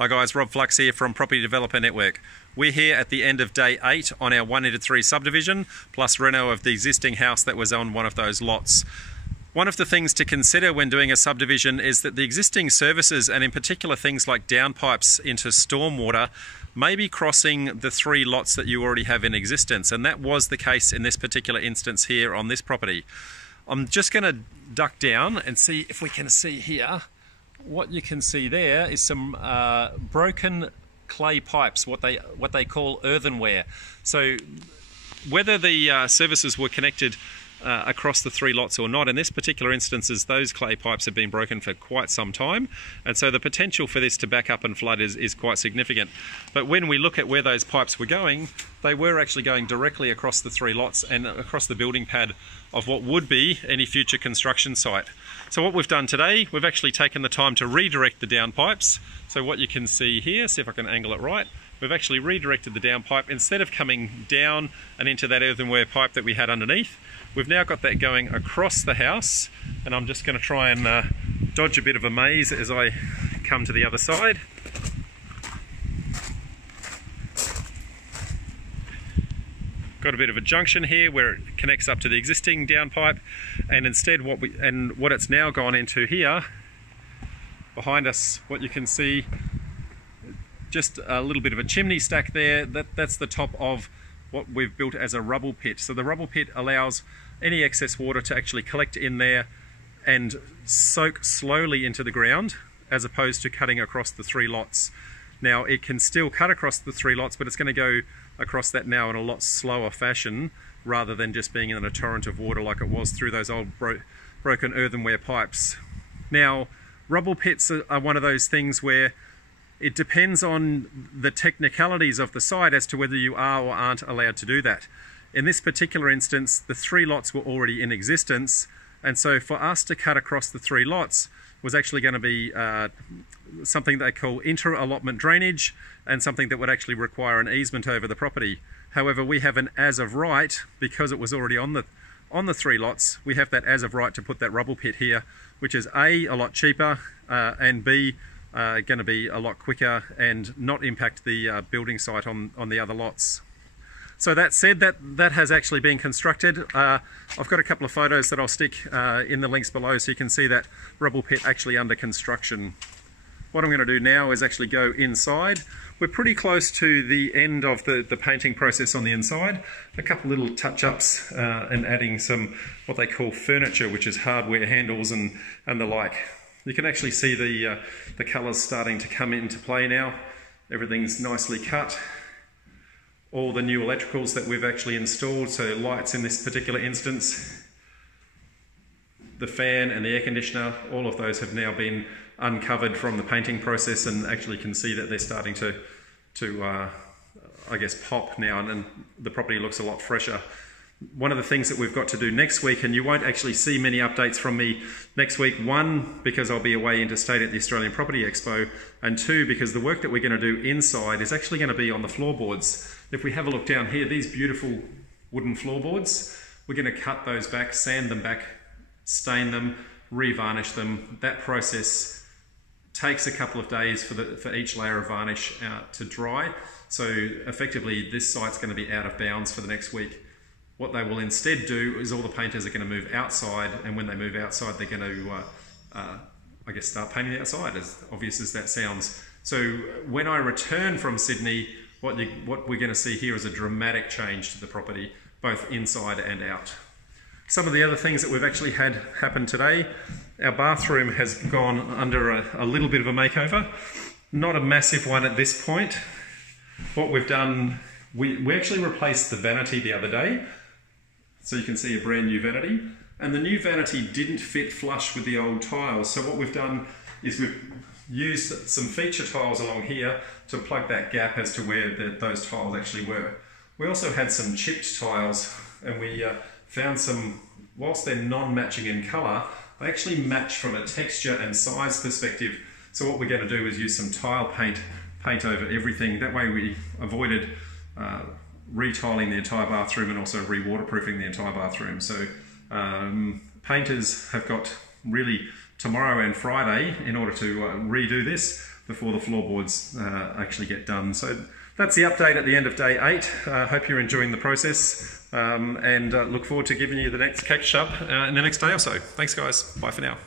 Hi guys, Rob Flux here from Property Developer Network. We're here at the end of day 8 on our 1-3 subdivision, plus reno of the existing house that was on one of those lots. One of the things to consider when doing a subdivision is that the existing services, and in particular things like downpipes into stormwater, may be crossing the 3 lots that you already have in existence, and that was the case in this particular instance here on this property. I'm just going to duck down and see if we can see here. What you can see there is some broken clay pipes, what they call earthenware. So whether the services were connected across the 3 lots or not, in this particular instance, those clay pipes have been broken for quite some time, and so the potential for this to back up and flood is quite significant. But when we look at where those pipes were going, they were actually going directly across the 3 lots and across the building pad of what would be any future construction site. So what we've done today, we've actually taken the time to redirect the downpipes. So what you can see here, see if I can angle it right, we've actually redirected the downpipe. Instead of coming down and into that earthenware pipe that we had underneath, we've now got that going across the house, and I'm just going to try and dodge a bit of a maze as I come to the other side. Got a bit of a junction here where it connects up to the existing downpipe, and instead what it's now gone into here behind us, what you can see, just a little bit of a chimney stack there. That's the top of what we've built as a rubble pit. So the rubble pit allows any excess water to actually collect in there and soak slowly into the ground, as opposed to cutting across the 3 lots. Now it can still cut across the 3 lots, but it's going to go across that now in a lot slower fashion, rather than just being in a torrent of water like it was through those old broken earthenware pipes. Now, rubble pits are one of those things where it depends on the technicalities of the site as to whether you are or aren't allowed to do that. In this particular instance, the 3 lots were already in existence, and so for us to cut across the 3 lots was actually going to be something they call inter-allotment drainage, and something that would actually require an easement over the property. However, we have an as of right, because it was already on the 3 lots, we have that as of right to put that rubble pit here, which is A, a lot cheaper, and B, going to be a lot quicker and not impact the building site on the other lots. So that said, that has actually been constructed. I've got a couple of photos that I'll stick in the links below so you can see that rubble pit actually under construction. What I'm going to do now is actually go inside. We're pretty close to the end of the painting process on the inside. A couple little touch-ups and adding some what they call furniture, which is hardware handles and the like. You can actually see the colours starting to come into play now. Everything's nicely cut. All the new electricals that we've actually installed, so lights in this particular instance, the fan and the air conditioner, all of those have now been uncovered from the painting process, and actually can see that they're starting to I guess pop now, and the property looks a lot fresher. One of the things that we've got to do next week, and you won't actually see many updates from me next week, 1, because I'll be away interstate at the Australian Property Expo, and 2, because the work that we're going to do inside is actually going to be on the floorboards. If we have a look down here, these beautiful wooden floorboards, we're going to cut those back, sand them back, stain them, re-varnish them. That process takes a couple of days for each layer of varnish to dry. So effectively this site's going to be out of bounds for the next week. What they will instead do is all the painters are going to move outside, and when they move outside they're going to I guess start painting the outside, as obvious as that sounds. So when I return from Sydney, what we're going to see here is a dramatic change to the property, both inside and out. Some of the other things that we've actually had happen today, our bathroom has gone under a little bit of a makeover. Not a massive one at this point. What we've done, we actually replaced the vanity the other day. So you can see a brand new vanity. And the new vanity didn't fit flush with the old tiles. So what we've done is we've used some feature tiles along here to plug that gap as to where those tiles actually were. We also had some chipped tiles, and we found some, whilst they're non-matching in colour, they actually match from a texture and size perspective. So what we're going to do is use some tile paint over everything. That way we avoided retiling the entire bathroom and also re-waterproofing the entire bathroom. So painters have got really tomorrow and Friday in order to redo this. before the floorboards actually get done. So that's the update at the end of day 8. Hope you're enjoying the process, and look forward to giving you the next catch up in the next day or so. Thanks guys, bye for now.